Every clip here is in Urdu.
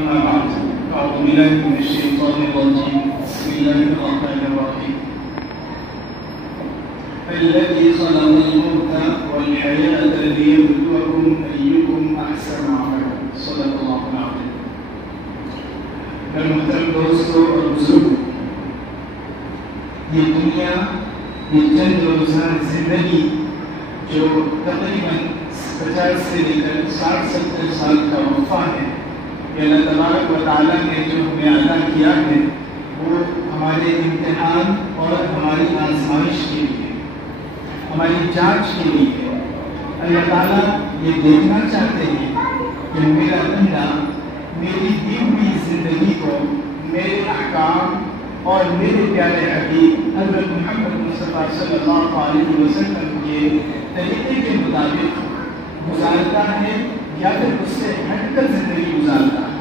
أما بعد أعوذ بالله من الشيطان الرجيم بسم الله الرحمن الرحيم الذي خلق الموت والحياة ليبلوكم أيكم أحسن عملا صدق الله العظيم. محترم دوستوں اور بزرگوں، یہ دنیا یہ چند روزہ زندگی جو تقریباً 50 سے لے کر 60-70 سال کا وقفہ ہے، یہ اللہ تبارک و تعالیٰ نے جو ہمیں عطا کیا ہے وہ ہمارے امتحان اور ہماری آزمائش کے لیے، ہماری جانچ کے لیے ہے۔ اللہ تعالیٰ یہ دیکھنا چاہتے ہیں کہ میرا بندہ میری دی ہوئی زندگی کو میرے احکام اور میرے پیارے حبیب حضرت محمد مصطفیٰ صلی اللہ علیہ وسلم کے طریقے کے مطابق گزارتا ہے یا پھر اس سے ہٹ کر زندگی گزارتا ہے۔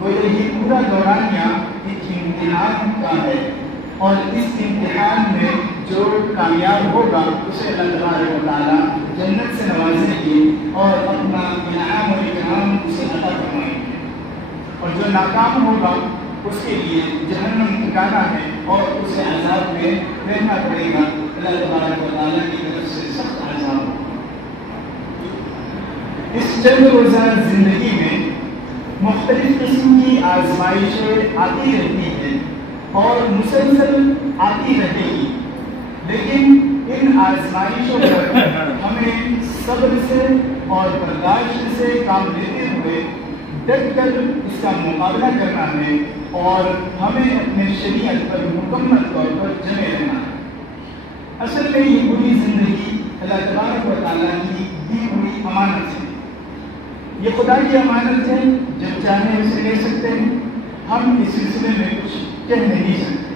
گویا یہ پورا دورانیہ ایک امتحان کا ہے، اور اس امتحان میں جو کامیاب ہوگا اسے اللہ تبارک و تعالیٰ جنت سے نوازیں گے اور اپنا انعام و اکرام اسے عطا فرمائیں گے، اور جو ناکام ہوگا اس کے لیے جہنم ٹھکانا ہے اور اسے عذاب میں رہنا پڑے گا۔ اللہ تبارک و تعالیٰ کی طرف سے سخت عذاب ہوگا۔ اس چند روزہ زندگی میں مختلف قسم کی آزمائشیں آتی رہتی ہیں اور مسلسل آتی رہے گی، لیکن ان آزمائشوں پر ہمیں صبر سے اور برداشت سے کام لیتے ہوئے ڈٹ کر اس کا مقابلہ کرنا ہے، اور ہمیں اپنے شریعت پر مکمل طور پر جمے رہنا ہے۔ اصل میں یہ پوری زندگی اللہ تبارک و تعالیٰ کی دی ہوئی امانت ہے، یہ خدا کی امانت ہے، جب چاہیں اسے لے سکتے ہیں۔ ہم اس سلسلے میں کچھ کہہ نہیں سکتے۔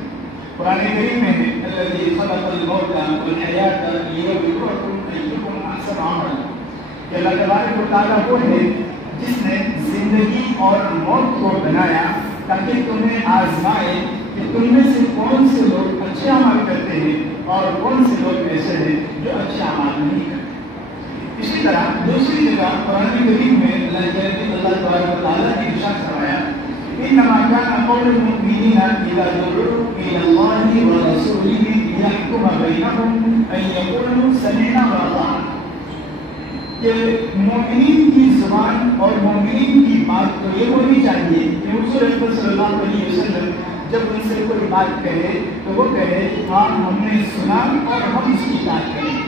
قرآن کریم میں ہے الذی خلق الموت والحیاۃ لیبلوکم ایکم احسن عملا، کہ اللہ تبارک و تعالیٰ وہ ہے جس نے زندگی اور موت کو بنایا تاکہ تمہیں آزمائے کہ تم میں سے کون سے لوگ اچھے اعمال کرتے ہیں اور کون سے لوگ ایسے ہیں جو اچھے اعمال نہیں کرتے۔ اسی طرح دوسری جگہ قرآن کریم میں اللہ تبارک و تعالیٰ نے ارشاد فرمایا انما كان قول المؤمنين اذا دعوا الى الله ورسوله ليحكم بينهم ان يقولوا سمعنا واطعنا، کہ مومنین کی زبان اور مومنین کی بات تو یہ ہونی چاہیے کہ حضور اکرم صلی اللہ علیہ وسلم جب ان سے کوئی بات کہے تو وہ کہے ہاں ہم نے سنا اور ہم اس کی اطاعت کریں۔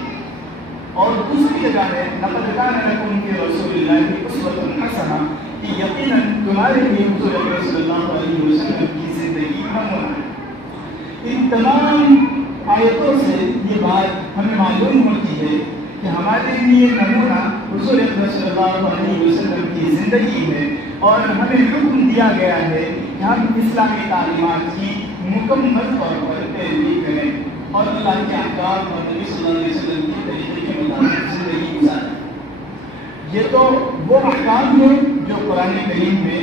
اور دوسری جگہ ہے لقد كان لكم في رسول الله اسوة حسنة، کہ یقیناً تمہارے لیے حضور اکرم صلی اللہ علیہ وسلم کی زندگی نمونہ ہے۔ ان تمام آیتوں سے یہ بات ہمیں معلوم ہوتی ہے کہ ہمارے لیے نمونہ حضور اکرم صلی اللہ علیہ وسلم کی زندگی ہے، اور ہمیں حکم دیا گیا ہے کہ ہم اسلامی تعلیمات کی مکمل طور پر پیروی کریں اور اللہ کے احکام اور نبی صلی اللہ علیہ وسلم کے طریقے کے مطابق زندگی گزاریں۔ یہ تو وہ احکام ہیں جو قرآن کریم میں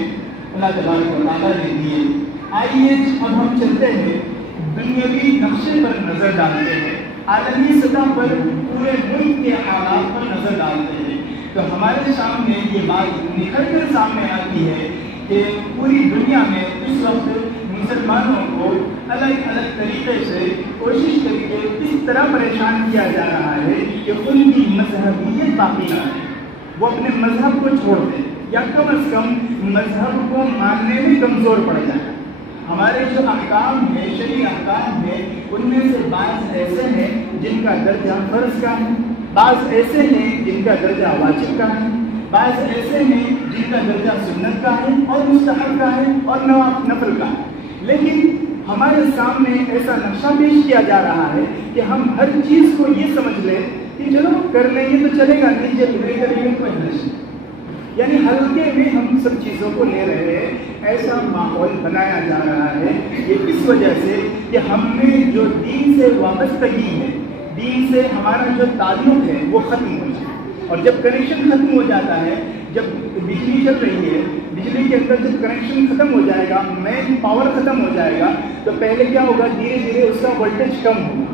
اللہ تبارک و تعالیٰ نے دیے۔ آئیے اب ہم چلتے ہیں دنیاوی نقشے پر نظر ڈالتے ہیں، عالمی سطح پر پورے ملک کے حالات پر نظر ڈالتے ہیں، تو ہمارے سامنے یہ بات نکل کر سامنے آتی ہے کہ پوری دنیا میں اس وقت مسلمانوں کو الگ الگ طریقے سے کوشش کر کے اس طرح پریشان کیا جا رہا ہے کہ ان کی مذہبیت باقی نہ رہے، وہ اپنے مذہب کو چھوڑ دیں یا کم از کم مذہب کو ماننے میں کمزور پڑ جائے۔ ہمارے جو احکام ہیں، شرعی احکام ہیں، ان میں سے بعض ایسے ہیں جن کا درجہ فرض کا ہے، بعض ایسے ہیں جن کا درجہ واجب کا ہے، بعض ایسے ہیں جن کا درجہ سنت کا ہے اور مستحب کا ہے اور نفل کا ہے۔ لیکن ہمارے سامنے ایسا نقشہ پیش کیا جا رہا ہے کہ ہم ہر چیز کو یہ سمجھ لیں کہ چلو کر لیں گے تو چلے گا، نہیں جب نہیں کریں گے تو نہیں، یعنی ہلکے میں ہم سب چیزوں کو لے رہے ہیں۔ ایسا ماحول بنایا جا رہا ہے یہ اس وجہ سے کہ ہم نے جو دین سے وابستگی ہے، دین سے ہمارا جو تعلق ہے وہ ختم ہو جائے، اور جب کنیکشن ختم ہو جاتا ہے، جب بجلی چل رہی ہے، بجلی کے اندر جب کنیکشن ختم ہو جائے گا، مین پاور ختم ہو جائے گا، تو پہلے کیا ہوگا، دھیرے دھیرے اس کا وولٹیج کم ہوگا،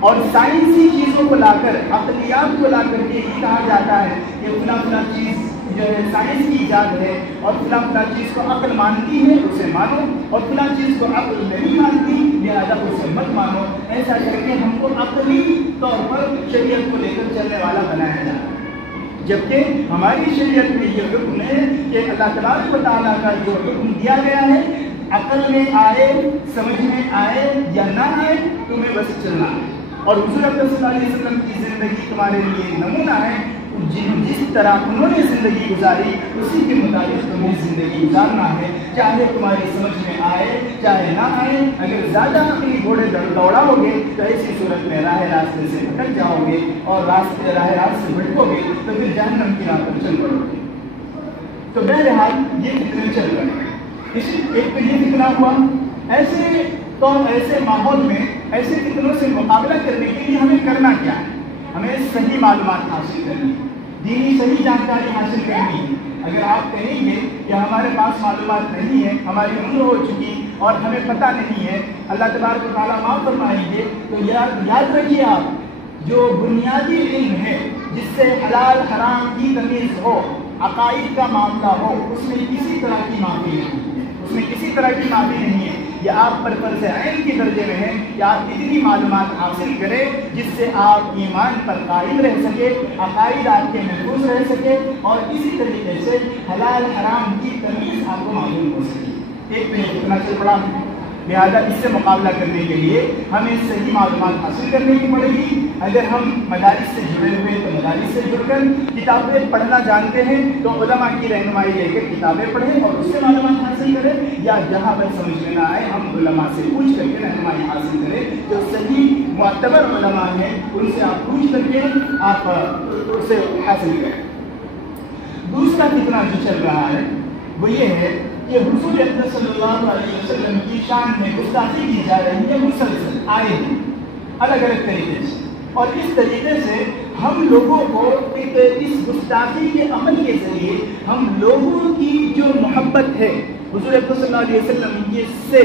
اور سائنسی چیزوں کو لا کر عقلیات کو لا کر کے یہ کہا جاتا ہے کہ فلاں فلاں چیز جو ہے سائنس کی ایجاد ہے اور فلاں فلاں چیز کو عقل مانتی ہے اسے مانو اور فلاں چیز کو عقل نہیں مانتی لہٰذا اسے مت مانو. ایسا کر کے ہم کو عقلی طور پر شریعت کو لے کر چلنے والا بنایا جاتا ہے. جبکہ ہماری شریعت میں یہ حکم ہے کہ اللہ تبارک و تعالیٰ کا جو حکم دیا گیا ہے عقل میں آئے سمجھ میں آئے یا نہ آئے تمہیں بس چلنا ہے. اور حضور اکرم صلی اللہ علیہ وسلم کی زندگی تمہارے لیے نمونہ ہے. جس طرح انہوں نے زندگی گزاری اسی کے مطابق تمہیں زندگی گزارنا ہے چاہے تمہاری سمجھ میں آئے چاہے نہ آئے. اگر زیادہ عقلی گھوڑے دوڑاؤ گے تو ایسی صورت میں راہ راستے سے بھٹک جاؤ گے اور راہ راست سے بھٹکو گے تو پھر جہنم کی راہ پر چل پڑو گے. تو بہرحال یہ فتنے چل رہے ہیں. ایک تو یہ فتنہ ہوا. ایسے ماحول میں ایسے فتنوں سے مقابلہ کرنے کے لیے ہمیں کرنا کیا ہے؟ ہمیں صحیح معلومات حاصل کرنی ہے, دینی صحیح جانکاری حاصل کرنی ہے. اگر آپ کہیں گے کہ ہمارے پاس معلومات نہیں ہے, ہماری عمر ہو چکی اور ہمیں پتہ نہیں ہے, اللہ تبارک و تعالیٰ معاف فرمائیں گے, تو یاد رکھیے آپ جو بنیادی علم ہے جس سے حلال حرام کی تمیز ہو, عقائد کا معاملہ ہو, اس میں کسی طرح کی معافی نہیں ہے. یہ آپ پر فرض عین کے درجے میں ہے کہ آپ اتنی معلومات حاصل کریں جس سے آپ ایمان پر قائم رہ سکے, عقائد آپ کے محفوظ رہ سکے اور اسی طریقے سے حلال حرام کی تمیز آپ کو معلوم ہو سکے. ایک تو یہ اتنا چل پڑا. لہٰذا اس سے مقابلہ کرنے کے لیے ہمیں صحیح معلومات حاصل کرنے کی پڑے گی. اگر ہم مدارس سے جڑے ہوئے تو مدارس سے جڑ کر کتابیں پڑھنا جانتے ہیں تو علماء کی رہنمائی لے کر کتابیں پڑھیں اور اس سے معلومات حاصل کریں, یا جہاں پر سمجھ میں نہ آئے ہم علماء سے پوچھ کر کے رہنمائی حاصل کریں. جو صحیح معتبر علماء ہیں ان سے آپ پوچھ کر کے آپ اسے حاصل کریں. دوسرا فتنہ جو چل رہا ہے وہ یہ ہے کہ حضور اکرم صلی اللہ علیہ وسلم کی شان میں گستاخی کی جا رہی ہے مسلسل آئے دن الگ الگ طریقے سے, اور اس طریقے سے ہم لوگوں کو اس گستاخی کے عمل کے ذریعے ہم لوگوں کی جو محبت ہے حضور اکرم صلی اللہ علیہ وسلم سے,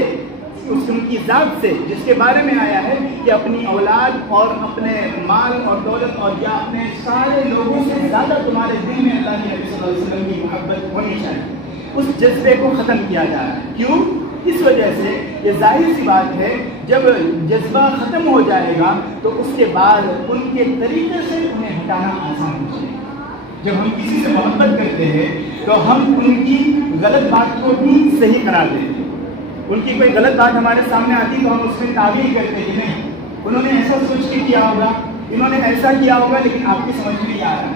ان کی ذات سے, جس کے بارے میں آیا ہے کہ اپنی اولاد اور اپنے مال اور دولت اور یا اپنے سارے لوگوں سے زیادہ تمہارے دل میں اللہ کے نبی صلی اللہ علیہ وسلم کی محبت ہونی چاہیے, اس جذبے کو ختم کیا جا رہا ہے. کیوں؟ اس وجہ سے یہ ظاہر سی بات ہے جب جذبہ ختم ہو جائے گا تو اس کے بعد ان کے طریقے سے انہیں ہٹانا آسان ہو جائے گا. جب ہم کسی سے محبت کرتے ہیں تو ہم ان کی غلط بات کو بھی صحیح قرار دیتے ہیں. ان کی کوئی غلط بات ہمارے سامنے آتی تو ہم اس میں تعبیر کرتے کہ نہیں انہوں نے ایسا سوچ کے کیا ہوگا, انہوں نے ایسا کیا ہوگا, لیکن آپ کی سمجھ نہیں آ رہا.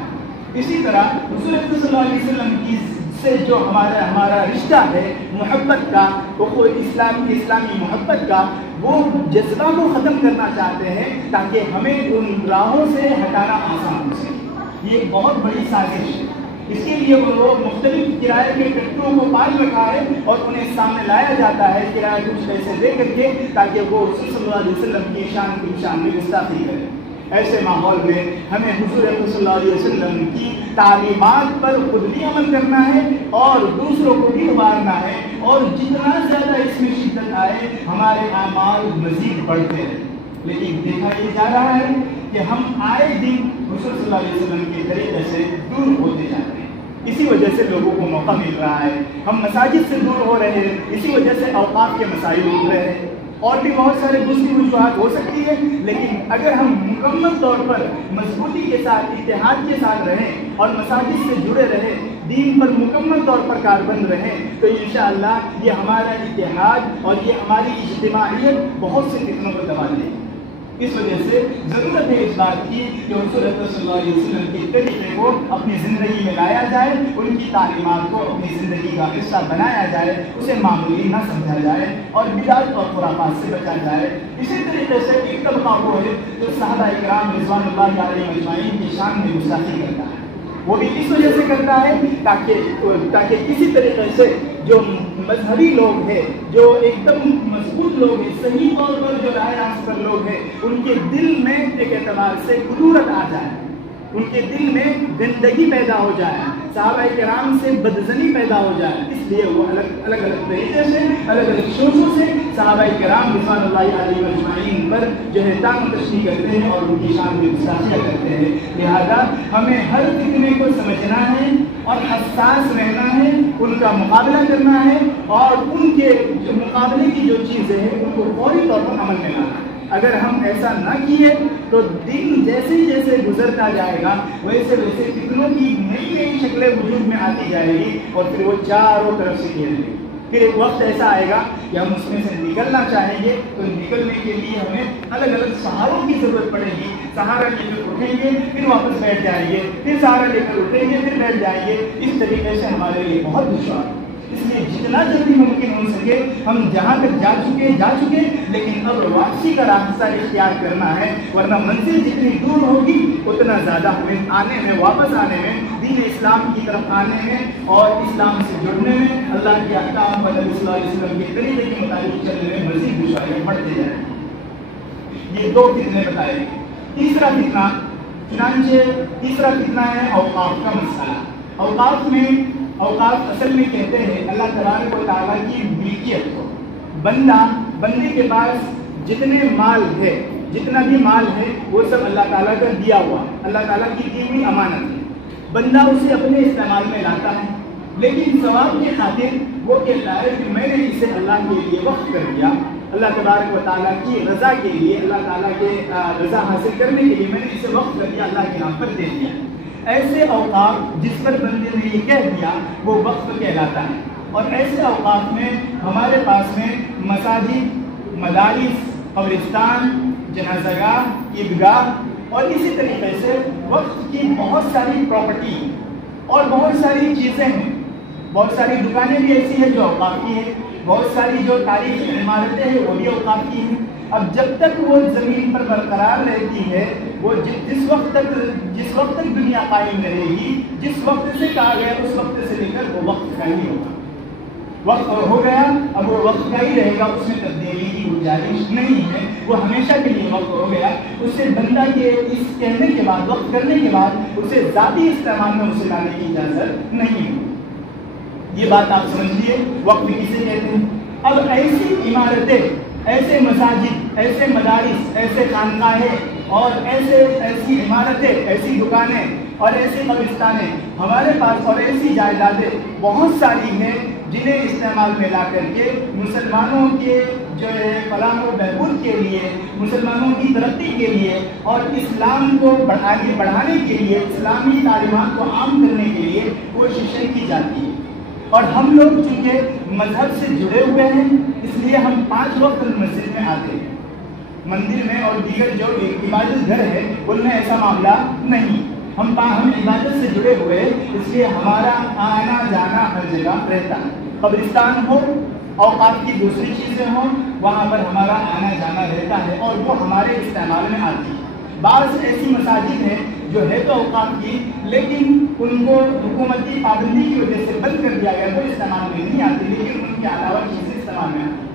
اسی طرح حضور اکرم صلی اللہ علیہ وسلم کی سے جو ہمارا رشتہ ہے محبت کا, وہ اسلامی محبت کا, وہ جذبہ کو ختم کرنا چاہتے ہیں تاکہ ہمیں ان راہوں سے ہٹانا آسان ہو سکے. یہ بہت بڑی سازش ہے. اس کے لیے وہ مختلف کرائے کے ٹرکٹروں کو پال رکھا ہے اور انہیں سامنے لایا جاتا ہے کرایہ کچھ پیسے دے کر کے تاکہ وہ رسول صلی اللہ علیہ وسلم کی شان میں گستاخی کریں. ایسے ماحول میں ہمیں حضور صلی اللہ علیہ وسلم کی تعلیمات پر خود بھی عمل کرنا ہے اور دوسروں کو بھی ابھارنا ہے, اور جتنا زیادہ اس میں شدت آئے ہمارے اعمال مزید بڑھتے ہیں. لیکن دیکھا یہ جا رہا ہے کہ ہم آئے دن حضور صلی اللہ علیہ وسلم کے طریقے سے دور ہوتے جا رہے ہیں. اسی وجہ سے لوگوں کو موقع مل رہا ہے, ہم مساجد سے دور ہو رہے ہیں, اسی وجہ سے اوقاف کے مسائل اٹھ رہے ہیں. اور بھی بہت سارے دوسری وجوہات ہو سکتی ہے, لیکن اگر ہم مکمل طور پر مضبوطی کے ساتھ اتحاد کے ساتھ رہیں اور مساجد سے جڑے رہیں, دین پر مکمل طور پر کاربند رہیں, تو انشاءاللہ یہ ہمارا اتحاد اور یہ ہماری اجتماعیت بہت سے فتنوں کو دبا دے گی. اس وجہ سے ضرورت ہے اس بات کی کہ حضور صلی اللہ علیہ وسلم کے طریقے کو اپنی زندگی میں لایا جائے, ان کی تعلیمات کو اپنی زندگی کا حصہ بنایا جائے, اسے معمولی نہ سمجھا جائے اور بدعت اور خرافات سے بچا جائے. اسی طریقے سے ایک طبقہ وہ ہے جو صحابہ کرام رضوان اللہ علیہ اجمعین کی شان میں گستاخی کرتا ہے. وہ بھی اس وجہ سے کرتا ہے تاکہ کسی طریقے سے جو مذہبی لوگ ہیں, جو ایک دم مضبوط لوگ ہیں, صحیح طور پر جو رائے راست پر لوگ ہیں, ان کے دل میں ایک اعتبار سے کدورت آ جائے, ان کے دل میں گندگی پیدا ہو جائے, صحابہ کرام سے بدظنی پیدا ہو جائے، اس لیے وہ الگ الگ طریقے سے الگ الگ شوشوں سے صحابہ کرام رضوان اللہ علیہ اجمعین پر جو ہے تان و تشریح کرتے ہیں اور ان کی شان میں گستاخیاں کرتے ہیں۔ لہذا ہمیں ہر فتنے کو سمجھنا ہے اور حساس رہنا ہے، ان کا مقابلہ کرنا ہے اور ان کے جو مقابلے کی جو چیزیں ہیں ان کو فوری طور پر عمل میں لانا ہے۔ اگر ہم ایسا نہ کیے تو دن جیسے جیسے گزرتا جائے گا ویسے ویسے فتنوں کی نئی نئی شکلیں وجود میں آتی جائے گی اور پھر وہ چاروں طرف سے گھیر لیں گے۔ پھر ایک وقت ایسا آئے گا کہ ہم اس میں سے نکلنا چاہیں گے تو نکلنے کے لیے ہمیں الگ الگ سہاروں کی ضرورت پڑے گی۔ سہارا لے کر اٹھیں گے پھر واپس بیٹھ جائیں گے، پھر سہارا لے کر اٹھیں گے پھر بیٹھ جائیں گے۔ اس طریقے سے ہمارے لیے بہت دشوار، اس لیے جتنا جلدی ممکن ہو سکے ہم جہاں تک جا چکے لیکن اب واپسی کا راستہ اختیار کرنا ہے، ورنہ منزل جتنی دور ہوگی اتنا زیادہ ہمیں آنے میں، واپس آنے میں، دین اسلام کی طرف آنے میں اور اسلام سے جڑنے میں، اللہ کے احکام پر نبی صلی اللہ علیہ وسلم کے طریقے کے مطابق چلنے میں مزید دشواریاں بڑھتے جائیں گی۔ یہ دو فتنے بتائے۔ تیسرا فتنہ، چنانچہ تیسرا فتنہ ہے اوقاف کا مسئلہ۔ اوقاف اصل میں کہتے ہیں اللہ تبارک و تعالیٰ کی ملکیت کو۔ بندے کے پاس جتنے مال ہے، جتنا بھی مال ہے وہ سب اللہ تعالیٰ کا دیا ہوا، اللہ تعالیٰ کی دی ہوئی امانت ہے۔ بندہ اسے اپنے استعمال میں لاتا ہے، لیکن ثواب کی خاطر وہ کہتا ہے کہ میں نے اسے اللہ کے لیے وقف کر دیا، اللہ تبارک و تعالیٰ کی رضا کے لیے، اللہ تعالیٰ کے رضا حاصل کرنے کے لیے میں نے اسے وقف کر دیا، اللہ کے نام پر دے دیا۔ ایسے اوقاف جس پر بندے نے یہ کہہ دیا وہ وقف کہلاتا ہے۔ اور ایسے اوقاف میں ہمارے پاس میں مساجد، مدارس، قبرستان، جنازہ گاہ، عیدگاہ اور اسی طریقے سے وقت کی بہت ساری پراپرٹی اور بہت ساری چیزیں ہیں۔ بہت ساری دکانیں بھی ایسی ہیں جو اوقاف کی ہیں، بہت ساری جو تاریخی عمارتیں ہیں وہ بھی اوقاف کی ہیں۔ اب جب تک وہ زمین پر برقرار رہتی ہے، وہ جس وقت تک دنیا قائم رہے گی، جس وقت سے کہا گیا اس وقت سے لے کر وہ وقت کا ہی ہوگا۔ وقت ہو گیا اب وہ وقت کا ہی رہے گا، اس میں تبدیلی کی گنجائش نہیں ہے، وہ ہمیشہ کے لیے وقت ہو گیا۔ اسے بندہ کے اس کہنے کے بعد، وقت کرنے کے بعد اسے ذاتی استعمال میں اسے لانے کی اجازت نہیں ہے۔ یہ بات آپ سمجھ لیے وقت کسے کہتے ہیں۔ اب ایسی عمارتیں، ایسے مساجد، ایسے مدارس، ایسے خانقاہیں اور ایسی عمارتیں، ایسی دکانیں اور ایسے قبرستانیں ہمارے پاس اور ایسی جائیدادیں بہت ساری ہیں جنہیں استعمال میں لا کر کے مسلمانوں کے جو ہے فلاح و بہبود کے لیے، مسلمانوں کی ترقی کے لیے اور اسلام کو آگے بڑھانے کے لیے، اسلامی تعلیمات کو عام کرنے کے لیے کوششیں کی جاتی ہیں۔ اور ہم لوگ چونکہ مذہب سے جڑے ہوئے ہیں اس لیے ہم 5 وقت مسجد میں آتے ہیں۔ مندر میں اور دیگر جو عبادت گھر ہے ان میں ایسا معاملہ نہیں، ہم عبادت سے جڑے ہوئے اس لیے ہمارا آنا جانا ہر جگہ رہتا ہے۔ قبرستان ہو، اوقاف کی دوسری چیزیں ہوں، وہاں پر ہمارا آنا جانا رہتا ہے اور وہ ہمارے استعمال میں آتی ہے۔ بعض ایسی مساجد ہیں جو ہے تو اوقاف کی لیکن ان کو حکومتی پابندی کی وجہ سے بند کر دیا گیا، وہ استعمال میں نہیں آتی، لیکن ان کے علاوہ چیزیں استعمال میں آتی۔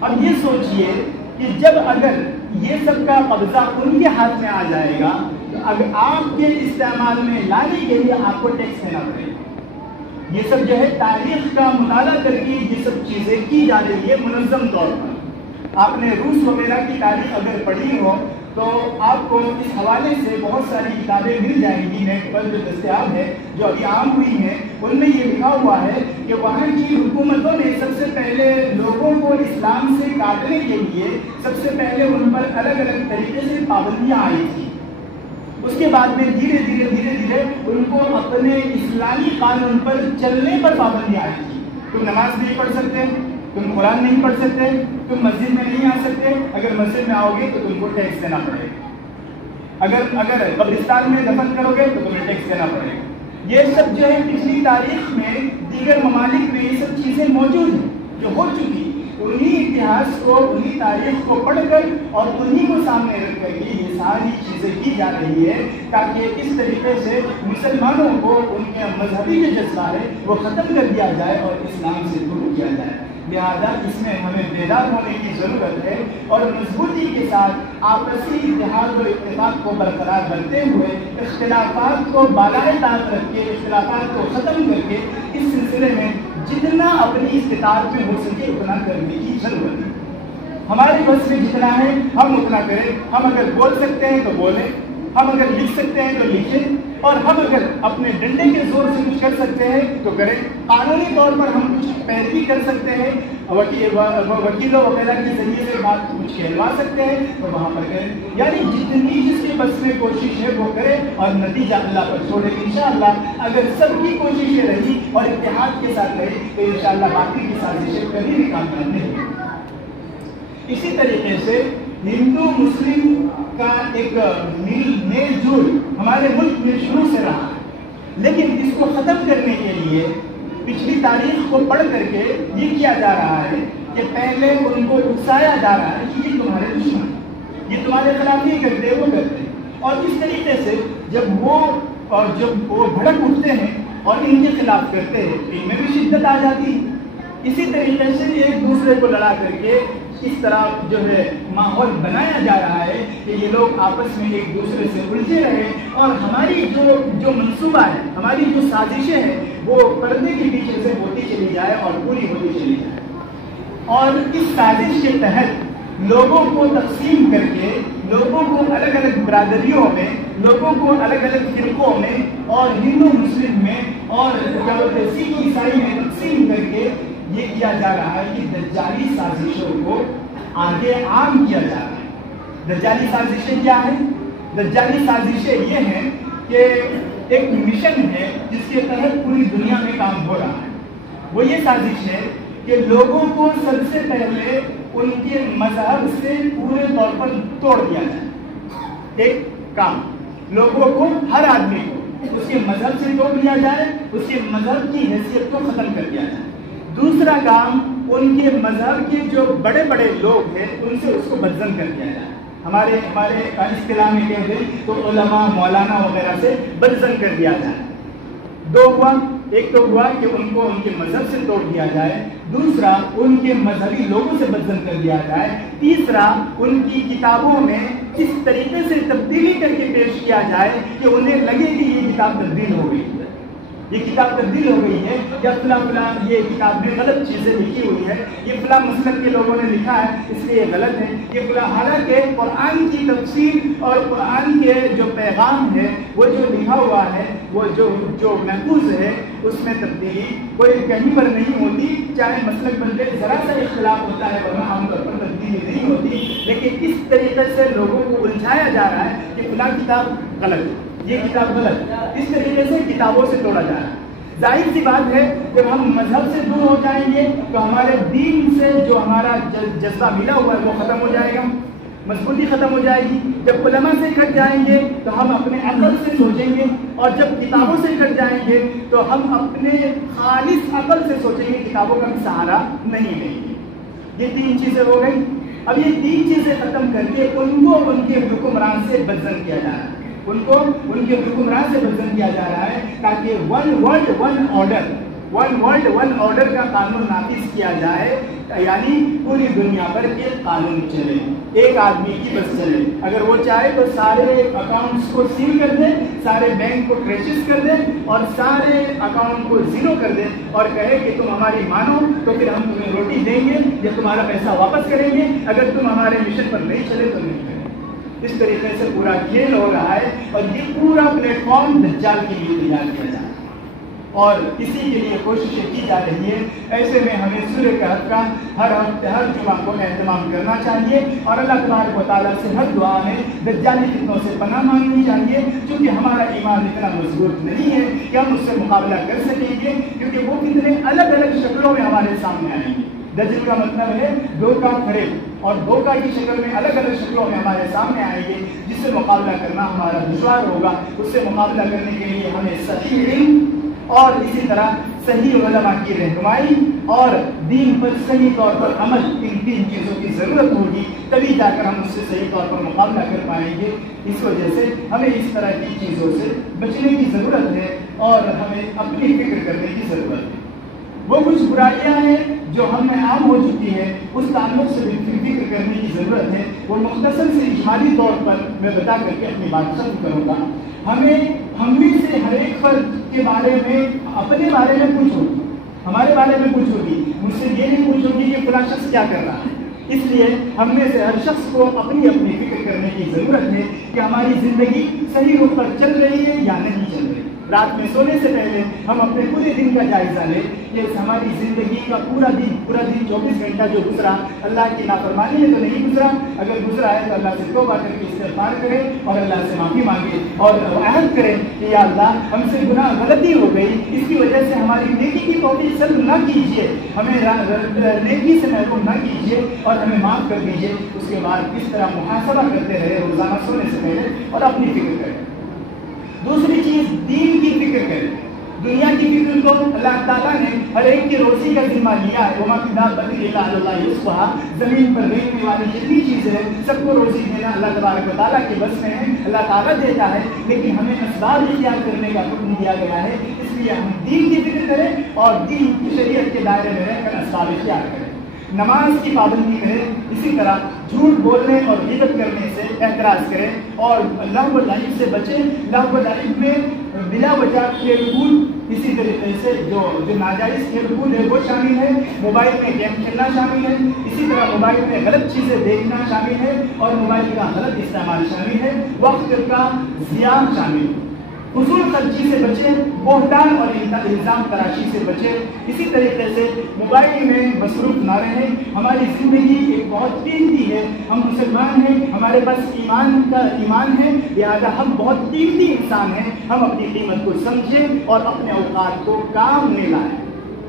اب یہ سوچئے کہ جب اگر یہ سب کا قبضہ ان کے ہاتھ میں آ جائے گا تو اگر آپ کے استعمال میں لانے کے لیے آپ کو ٹیکس دینا پڑے گا۔ یہ سب جو ہے تاریخ کا مطالعہ کر کے یہ سب چیزیں کی جا رہی ہے منظم طور پر۔ آپ نے روس وغیرہ کی تاریخ اگر پڑھی ہو تو آپ کو اس حوالے سے بہت ساری کتابیں مل جائیں گی نیٹ پر جو دستیاب ہے، جو ابھی عام ہوئی ہیں، ان میں یہ لکھا ہوا ہے کہ وہاں کی حکومتوں نے سب سے پہلے لوگوں کو اسلام سے کاٹنے کے لیے سب سے پہلے ان پر الگ الگ طریقے سے پابندیاں آئی تھیں۔ اس کے بعد میں دھیرے دھیرے ان کو اپنے اسلامی قانون پر چلنے پر پابندیاں آئی تھیں۔ تم نماز نہیں پڑھ سکتے، تم قرآن نہیں پڑھ سکتے، تم مسجد میں نہیں آ سکتے، اگر مسجد میں آؤ گے تو تم کو ٹیکس دینا پڑے گا، اگر قبرستان میں دفن کرو گے تو تمہیں ٹیکس دینا پڑے گا۔ یہ سب جو ہے پچھلی تاریخ میں دیگر ممالک میں یہ سب چیزیں موجود ہیں جو ہو چکی، انہی اتہاس کو، انہی تاریخ کو پڑھ کر اور انہی کو سامنے رکھ کر کے یہ ساری چیزیں کی جا رہی ہے تاکہ اس طریقے سے مسلمانوں کو ان کے مذہبی جو جذبہ ہے وہ ختم کر دیا جائے اور اسلام سے دور کیا جائے۔ لہذا اس میں ہمیں بیدار ہونے کی ضرورت ہے اور مضبوطی کے ساتھ آپسی اتحاد و اتفاق کو برقرار رکھتے ہوئے اختلافات کو بالائے طاقت رکھ کے، اختلافات کو ختم کر کے اس سلسلے میں جتنا اپنی استطاعت میں ہو سکے اتنا کرنے کی ضرورت ہے۔ ہماری بس میں جتنا ہے ہم اتنا کریں۔ ہم اگر بول سکتے ہیں تو بولیں، ہم اگر لکھ سکتے ہیں تو لکھیں، اور ہم اگر اپنے ڈنڈے کے زور سے کچھ کر سکتے ہیں تو کریں۔ قانونی طور پر ہم کچھ پیروی کر سکتے ہیں، وکیلوں وغیرہ کے ذریعے سے بات کچھ کہلوا سکتے ہیں تو وہاں پر کریں۔ یعنی جتنی جس کے بس میں کوشش ہے وہ کرے اور نتیجہ اللہ پر چھوڑے۔ انشاءاللہ اگر سب کی کوششیں رہی اور اتحاد کے ساتھ رہی تو انشاءاللہ باقی کی سازشیں کبھی بھی کامیاب نہیں ہوگی۔ اسی طریقے سے ہندو مسلم کا ایک میل جول ہمارے ملک میں شروع سے رہا ہے، لیکن اس کو ختم کرنے کے لیے پچھلی تاریخ کو پڑھ کر کے یہ کیا جا رہا ہے کہ پہلے ان کو اکسایا جا رہا ہے کہ یہ تمہارے دشمن، یہ تمہارے خلاف نہیں کرتے، وہ کرتے ہیں۔ اور اس طریقے سے جب وہ بھڑک اٹھتے ہیں اور ان کے خلاف کرتے ہیں ان میں بھی شدت آ جاتی ہے۔ اسی طریقے سے ایک دوسرے کو لڑا کر کے اس طرح جو ہے ماحول بنایا جا رہا ہے کہ یہ لوگ آپس میں ایک دوسرے سے الجھے رہے اور ہماری جو منصوبہ ہے، ہماری جو سازشیں ہیں وہ پردے کے پیچھے سے ہوتی چلی جائے اور پوری ہوتی چلی جائے۔ اور اس سازش کے تحت لوگوں کو تقسیم کر کے، لوگوں کو الگ الگ برادریوں میں، لوگوں کو الگ الگ فرقوں میں اور ہندو مسلم میں اور سکھ عیسائی میں تقسیم کر کے یہ کیا جا رہا ہے کہ دجالی سازشوں کو آگے عام کیا جا رہا ہے۔ دجالی سازشیں کیا ہیں؟ دجالی سازشیں یہ ہیں کہ ایک مشن ہے جس کے تحت پوری دنیا میں کام ہو رہا ہے۔ وہ یہ سازش ہے کہ لوگوں کو سب سے پہلے ان کے مذہب سے پورے طور پر توڑ دیا جائے۔ ایک کام، لوگوں کو، ہر آدمی کو اس کے مذہب سے توڑ دیا جائے، اس کے مذہب کی حیثیت کو ختم کر دیا جائے۔ دوسرا کام، ان کے مذہب کے جو بڑے بڑے لوگ ہیں ان سے اس کو بدزن کر دیا جائے۔ ہمارے اصطلاح میں کہتے ہیں تو علماء، مولانا وغیرہ سے بدزن کر دیا جائے۔ دو ہوا، ایک تو ہوا کہ ان کو ان کے مذہب سے توڑ دیا جائے، دوسرا ان کے مذہبی لوگوں سے بدزن کر دیا جائے، تیسرا ان کی کتابوں میں اس طریقے سے تبدیلی کر کے پیش کیا جائے کہ انہیں لگے کہ یہ کتاب تبدیل ہو گئی، یہ کتاب تبدیل ہو گئی ہے، یا فلاں یہ کتاب میں غلط چیزیں لکھی ہوئی ہے، یہ فلاں مسلک کے لوگوں نے لکھا ہے اس لیے یہ غلط ہے، یہ فلاں، حالانکہ قرآن کی تفسیر اور قرآن کے جو پیغام ہے وہ جو لکھا ہوا ہے، وہ جو محفوظ ہے اس میں تبدیلی کوئی کہیں پر نہیں ہوتی، چاہے مسلک بندے ذرا سا اختلاف ہوتا ہے ورنہ عام طور پر تبدیلی نہیں ہوتی، لیکن اس طریقے سے لوگوں کو الجھایا جا رہا ہے کہ فلاں کتاب غلط ہے، یہ کتاب غلط، اس طریقے سے کتابوں سے توڑا جا رہا ہے۔ ظاہر سی بات ہے جب ہم مذہب سے دور ہو جائیں گے تو ہمارے دین سے جو ہمارا جذبہ ملا ہوا ہے وہ ختم ہو جائے گا، مضبوطی ختم ہو جائے گی۔ جب علماء سے کٹ جائیں گے تو ہم اپنے عقل سے سوچیں گے، اور جب کتابوں سے کٹ جائیں گے تو ہم اپنے خالص عقل سے سوچیں گے، کتابوں کا بھی سہارا نہیں لیں گے۔ یہ تین چیزیں ہو گئی۔ اب یہ تین چیزیں ختم کر کے ان کو ان کے حکمران سے بدزن کیا جا رہا ہے، ان کو ان کے حکمران سے بدزن کیا جا رہا ہے تاکہ ون ورلڈ ون آرڈر کا قانون نافذ کیا جائے، یعنی پوری دنیا پر ایک قانون چلے، ایک آدمی کی بس چلے۔ اگر وہ چاہے تو سارے اکاؤنٹس کو سیل کر دے، سارے بینک کو کریشز کر دے اور سارے اکاؤنٹ کو زیرو کر دے اور کہے کہ تم ہماری مانو تو پھر ہم تمہیں روٹی دیں گے یا تمہارا پیسہ واپس کریں گے، اگر تم ہمارے مشن پر نہیں چلے تو نہیں کریں۔ اس طریقے سے پورا کھیل ہو رہا ہے اور یہ پورا پلیٹ فارم دجال کے لیے تیار کیا جا رہا ہے اور اسی کے لیے کوششیں کی جا رہی ہے۔ ایسے میں ہمیں سورہ کہف کا ہر ہفتے ہر جمعہ کو اہتمام کرنا چاہیے اور اللہ تبارک و تعالیٰ سے ہر دعا میں دجالی فتنوں سے پناہ مانگنی چاہیے، کیونکہ ہمارا ایمان اتنا مضبوط نہیں ہے کہ ہم اس سے مقابلہ کر سکیں گے، کیونکہ وہ کتنے الگ الگ شکلوں میں ہمارے سامنے آئیں گے۔ دجل کا مطلب ہے دھوکہ فریب، اور دھوکہ کی شکل میں الگ الگ شکلوں میں ہمارے سامنے آئیں گے، جس سے مقابلہ کرنا ہمارا دشوار ہوگا۔ اس سے مقابلہ کرنے کے لیے ہمیں صحیح علم اور اسی طرح صحیح علماء کی رہنمائی اور دین پر صحیح طور پر عمل، ان تین چیزوں کی ضرورت ہوگی، تبھی جا کر ہم اس سے صحیح طور پر مقابلہ کر پائیں گے۔ اس وجہ سے ہمیں اس طرح کی چیزوں سے بچنے کی ضرورت ہے اور ہمیں اپنی فکر کرنے کی ضرورت ہے۔ وہ کچھ برائیاں ہیں جو ہم میں عام ہو چکی ہے، اس تعلق سے فکر کرنے کی ضرورت ہے۔ وہ مختصر سے اجمالی طور پر میں بتا کر کے اپنی بات ختم کروں گا۔ ہم میں سے ہر ایک فرد کے بارے میں اپنے بارے میں پوچھو، ہمارے بارے میں پوچھو گی، مجھ سے یہ نہیں پوچھو گی کہ فلاں شخص کیا کر رہا ہے۔ اس لیے ہم میں سے ہر شخص کو اپنی اپنی فکر کرنے کی ضرورت ہے کہ ہماری زندگی صحیح رخ پر چل رہی ہے یا نہیں چل رہی۔ رات میں سونے سے پہلے ہم اپنے پورے دن کا جائزہ لیں کہ ہماری زندگی کا پورا دن 24 گھنٹہ جو گزرا اللہ کی نافرمانی میں تو نہیں گزرا، اگر گزرا ہے تو اللہ سے توبہ کر کے استغفار کرے اور اللہ سے معافی مانگے اور عہد کرے کہ یا اللہ ہم سے گناہ غلطی ہو گئی، اس کی وجہ سے ہماری نیکی کی توفیق سلب نہ کیجیے، ہمیں نیکی سے محروم نہ کیجیے اور ہمیں معاف کر دیجیے۔ اس کے بعد اس طرح محاسبہ کرتے رہے روزانہ سونے سے پہلے اور اپنی فکر کریں۔ دوسری چیز دین کی فکر کریں۔ دنیا کی فکر کو اللہ تعالیٰ نے ہر ایک کی روزی کا ذمہ لیا ہے۔ وما فی دابۃ الا علی اللہ رزقھا، زمین پر رہنے والی جتنی چیزیں ہیں سب کو روزی دینا اللہ تبارک و تعالیٰ کے بس میں ہے، اللہ تعالیٰ دیتا ہے، لیکن ہمیں اسباب اختیار کرنے کا حکم دیا گیا ہے۔ اس لیے ہم دین کی فکر کریں اور دین کی شریعت کے دائرے میں رہ کر اسباب اختیار کریں۔ نماز کی پابندی کریں، اسی طرح جھوٹ بولنے اور غیبت کرنے سے اعتراض کریں اور لغو و لعب سے بچیں۔ لغو و لعب میں بلا وجہ کھیل کود، اسی طریقے سے جو ناجائز کھیل کود ہے وہ شامل ہے، موبائل میں گیم کھیلنا شامل ہے، اسی طرح موبائل میں غلط چیزیں دیکھنا شامل ہے اور موبائل کا غلط استعمال شامل ہے، وقت کا ضیاع شامل ہے۔ فضول خرچی سے بچیں، بہتان اور الزام تراشی سے بچیں۔ اسی طریقے سے موبائل میں مصروف نہ رہیں۔ ہماری زندگی ایک بہت قیمتی ہے، ہم مسلمان ہیں، ہمارے پاس ایمان ہے، لہٰذا ہم بہت قیمتی انسان ہیں۔ ہم اپنی قیمت کو سمجھیں اور اپنے اوقات کو کام میں لائیں،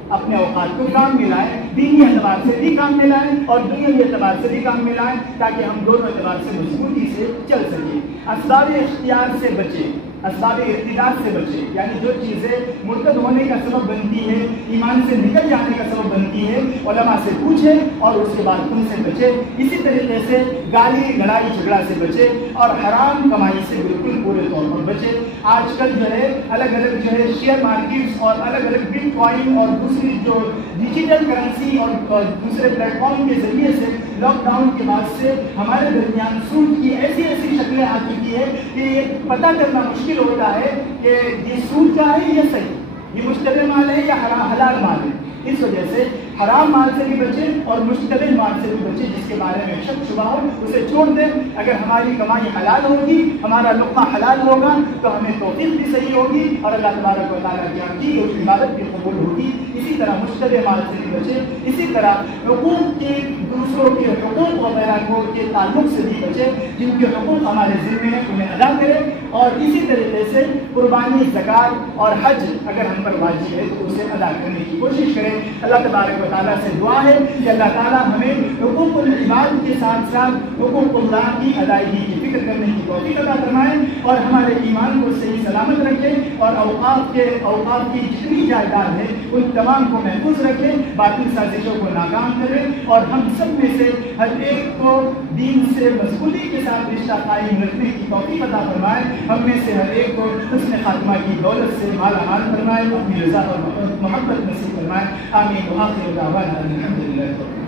اپنے اوقات کو کام میں لائیں، دینی اعتبار سے بھی کام میں لائیں اور دنیاوی اعتبار سے بھی کام میں لائیں، تاکہ ہم دونوں اعتبار سے مضبوطی سے چل سکیں۔ اسباب اختیار سے بچیں، اسباب ارتداد سے بچیں، یعنی جو چیزیں مرتد ہونے کا سبب بنتی ہے، ایمان سے نکل جانے کا سبب بنتی ہے، علماء سے پوچھیں اور اس کے بعد ان سے بچیں۔ اسی طریقے سے گالی لڑائی جھگڑا سے بچیں اور حرام کمائی سے بالکل پورے طور پر بچیں۔ آج کل جو ہے الگ الگ شیئر مارکیٹس اور الگ الگ بٹ کوائن اور دوسری جو ڈیجیٹل کرنسی اور دوسرے پلیٹ فارم کے ذریعے سے لاک ڈاؤن کے بعد سے ہمارے درمیان سود کی ایسی شکلیں آ چکی ہے کہ یہ پتہ کرنا مشکل ہوتا ہے کہ یہ سود کا ہے یا صحیح، یہ مشتبہ مال ہے یا حلال مال ہے۔ اس وجہ سے حرام مال سے بھی بچیں اور مشتبہ مال سے بھی بچیں، جس کے بارے میں شک شبہ ہو اسے چھوڑ دیں۔ اگر ہماری کمائی حلال ہوگی، ہمارا لقمہ حلال ہوگا تو ہمیں توفیق بھی صحیح ہوگی اور اللہ تبارک و تعالیٰ کی ہم کی عبادت بھی قبول ہوگی۔ اسی طرح مشتبہ مال سے بھی بچیں، اسی طرح حقوق کے دوسروں کے حقوق وغیرہ کے تعلق سے بھی بچیں، جن کے حقوق ہمارے ذمے ہیں انہیں ادا کریں۔ اور اسی طریقے سے قربانی، زکوٰۃ اور حج اگر ہم پر واجب ہے تو اسے ادا کرنے کی کوشش کریں۔ اللہ تبارک و تعالیٰ سے دعا ہے کہ اللہ تعالیٰ ہمیں حقوق العباد کے ساتھ ساتھ حقوق اللہ کی ادائیگی کی فکر کرنے کی توفیق عطا فرمائے اور ہمارے ایمان کو صحیح سلامت رکھے اور اوقات کی جتنی جائیداد ہے ان تمام کو محفوظ رکھے، باطل سازشوں کو ناکام کرے اور ہم سب میں سے ہر ایک کو دین سے مضبوطی کے ساتھ رشتہ قائم رکھنے کی توفیق عطا فرمائے۔ ہم میں سے ہر ایک کو حسن خاتمہ کی دولت سے مالا مال فرمائے، اپنی رضا اور محبت نصیب فرمائے۔ آمین۔ وآخر دعوانا الحمد للہ۔